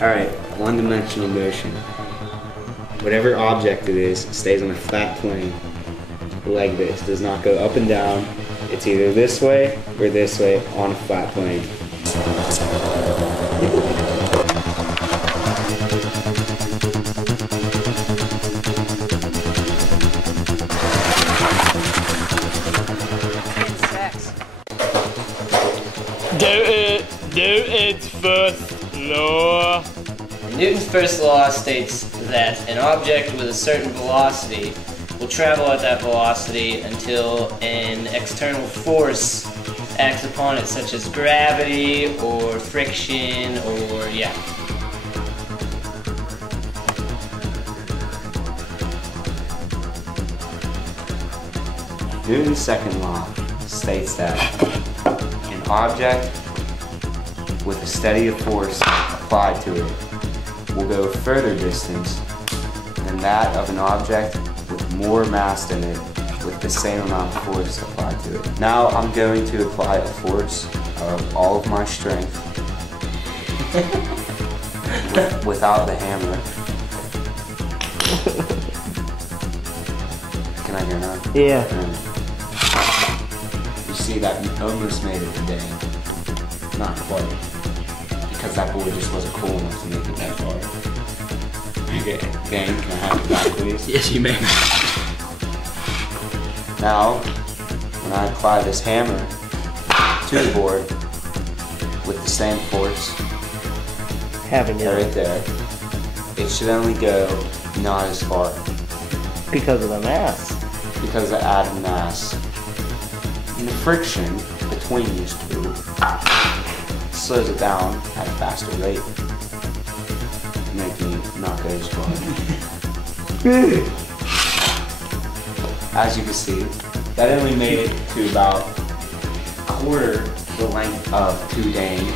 Alright, one-dimensional motion. Whatever object it is stays on a flat plane like this. Does not go up and down. It's either this way or this way on a flat plane. Newton's first law. Newton's first law states that an object with a certain velocity will travel at that velocity until an external force acts upon it, such as gravity or friction or yeah. Newton's second law states that an object with a steady force applied to it will go further distance than that of an object with more mass than it with the same amount of force applied to it. Now I'm going to apply a force of all of my strength without the hammer. Can I hear now? Yeah. You see that you almost made it today. Not quite. Because that board just wasn't cool enough to make it that far. Okay, Dan, can I have it back, please? Yes, you may. Now, when I apply this hammer to the board with the same force, Having it right there, it should only go not as far. because of the mass. Because of the added mass. And the friction between these two slows it down at a faster rate, making it not go as far. As you can see, that only made it to about a quarter the length of 2 Dane.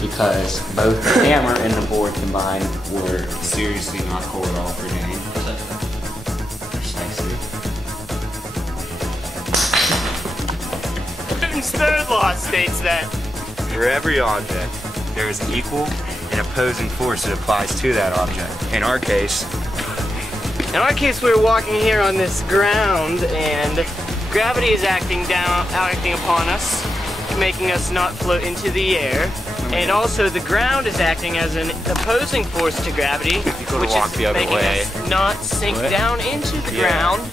Because both the hammer and the board combined were seriously not cool at all for Dane. Precisely. Newton's third law states that For every object, there is an equal and opposing force that applies to that object. In our case, we're walking here on this ground, and gravity is acting upon us, making us not float into the air. And also the ground is acting as an opposing force to gravity, which is making us not sink down into the ground.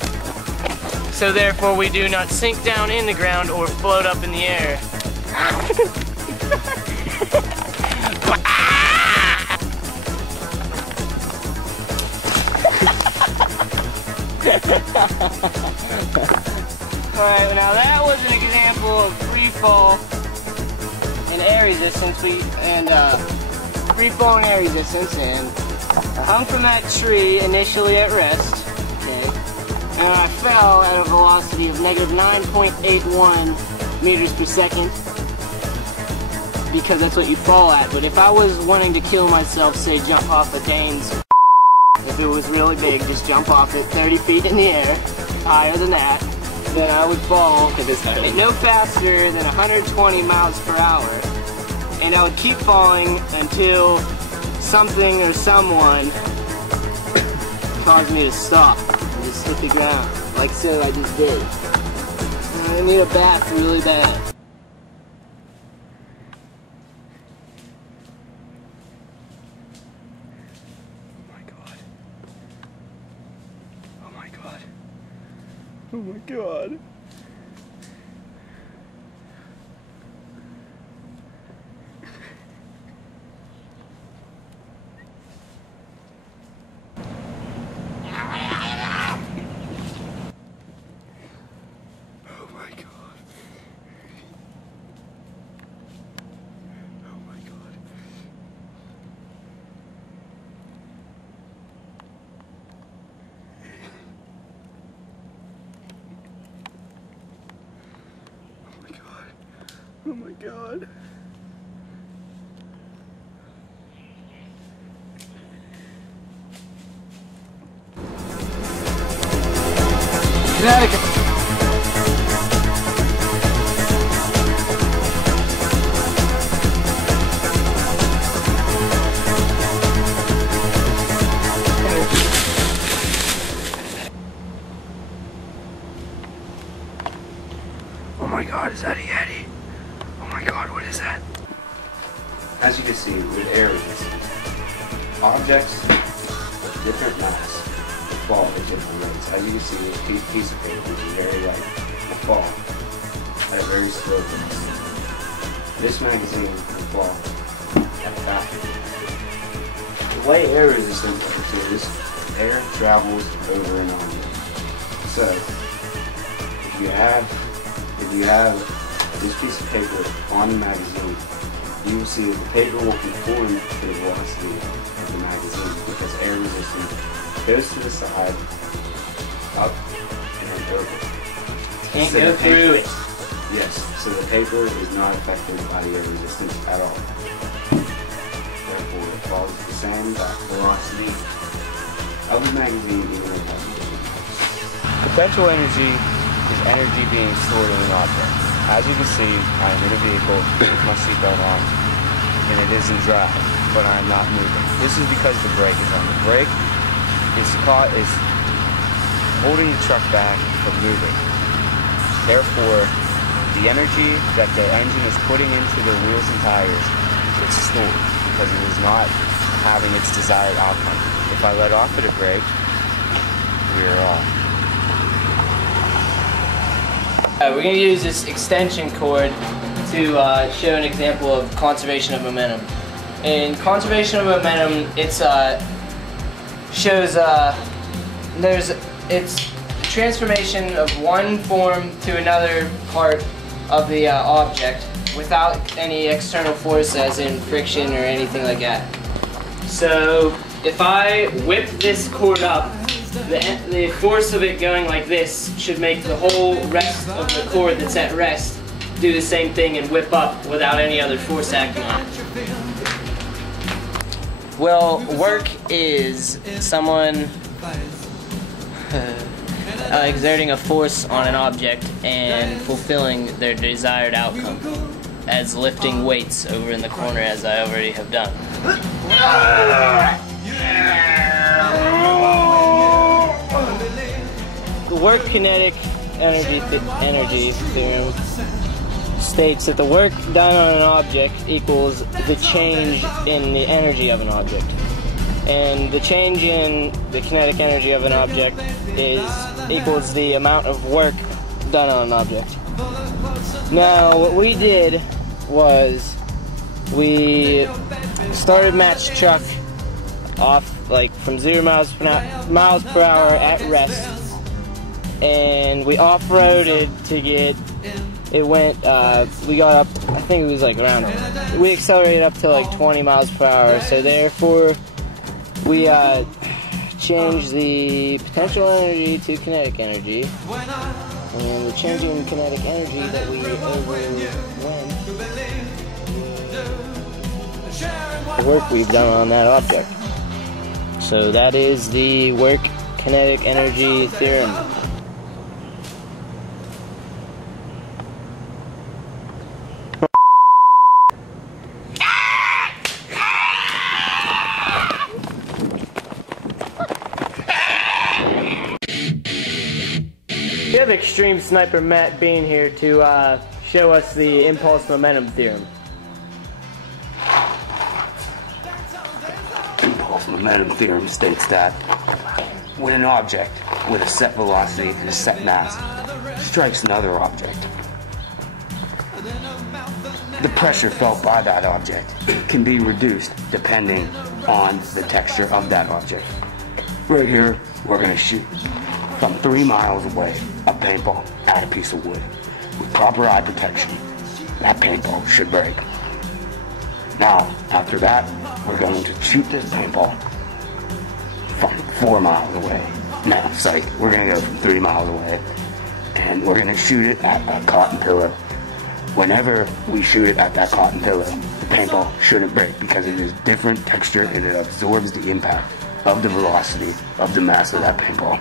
So therefore we do not sink down in the ground or float up in the air. Alright, now that was an example of free fall and air resistance. Free fall and air resistance, and hung from that tree initially at rest, okay, and I fell at a velocity of negative 9.81 meters per second, because that's what you fall at. But if I was wanting to kill myself, say jump off a Dane's, if it was really big, just jump off it 30 feet in the air, higher than that, then I would fall no faster than 120 miles per hour. And I would keep falling until something or someone caused me to stop and just hit the ground, like so I just did. And I need a bath really bad. Oh my god. Oh my god. Connecticut. my god, is that a Yeti? Oh my god, what is that? As you can see, with air resistance, objects of different mass will fall at different rates. As you can see, this piece of paper, which is very light, will fall at a very slow pace. This magazine will fall at a faster pace. The way air resistance works is air travels over an object. So, if you have this piece of paper on the magazine, you will see that the paper will conform to the velocity of the magazine because air resistance goes to the side, up, and then over. Can't go through it. Yes, so the paper is not affected by the air resistance at all. Therefore, it follows the same velocity of the magazine even though it has a different mass. Potential energy is energy being stored in an object. As you can see, I am in a vehicle with my seatbelt on, and it is in drive, but I am not moving. This is because the brake is on. The brake is holding the truck back from moving. Therefore, the energy that the engine is putting into the wheels and tires is stored because it is not having its desired outcome. If I let off of the brake, we are off. We're going to use this extension cord to show an example of conservation of momentum. In conservation of momentum, it's transformation of one form to another part of the object without any external force, as in friction or anything like that. So if I whip this cord up, the force of it going like this should make the whole rest of the cord that's at rest do the same thing and whip up without any other force acting on it. Well, work is someone exerting a force on an object and fulfilling their desired outcome, as lifting weights over in the corner, as I already have done. The work kinetic energy theorem states that the work done on an object equals the change in the energy of an object. And the change in the kinetic energy of an object equals the amount of work done on an object. Now, what we did was we started Matt's truck off like from 0 miles per hour at rest, and we off-roaded to get it. We got up, I think it was like around, we accelerated up to like 20 miles per hour, so therefore we changed the potential energy to kinetic energy, and the change in kinetic energy that we overwent the work we've done on that object. So that is the work kinetic energy theorem. We have Extreme Sniper Matt Bean here to show us the impulse momentum theorem. Impulse momentum theorem states that when an object with a set velocity and a set mass strikes another object, the pressure felt by that object can be reduced depending on the texture of that object. Right here, we're going to shoot from 3 miles away a paintball at a piece of wood. With proper eye protection, that paintball should break. Now, after that, we're going to shoot this paintball from 4 miles away. Now, psych, we're going to go from 3 miles away, and we're going to shoot it at a cotton pillow. Whenever we shoot it at that cotton pillow, the paintball shouldn't break because it is different texture and it absorbs the impact of the velocity of the mass of that paintball.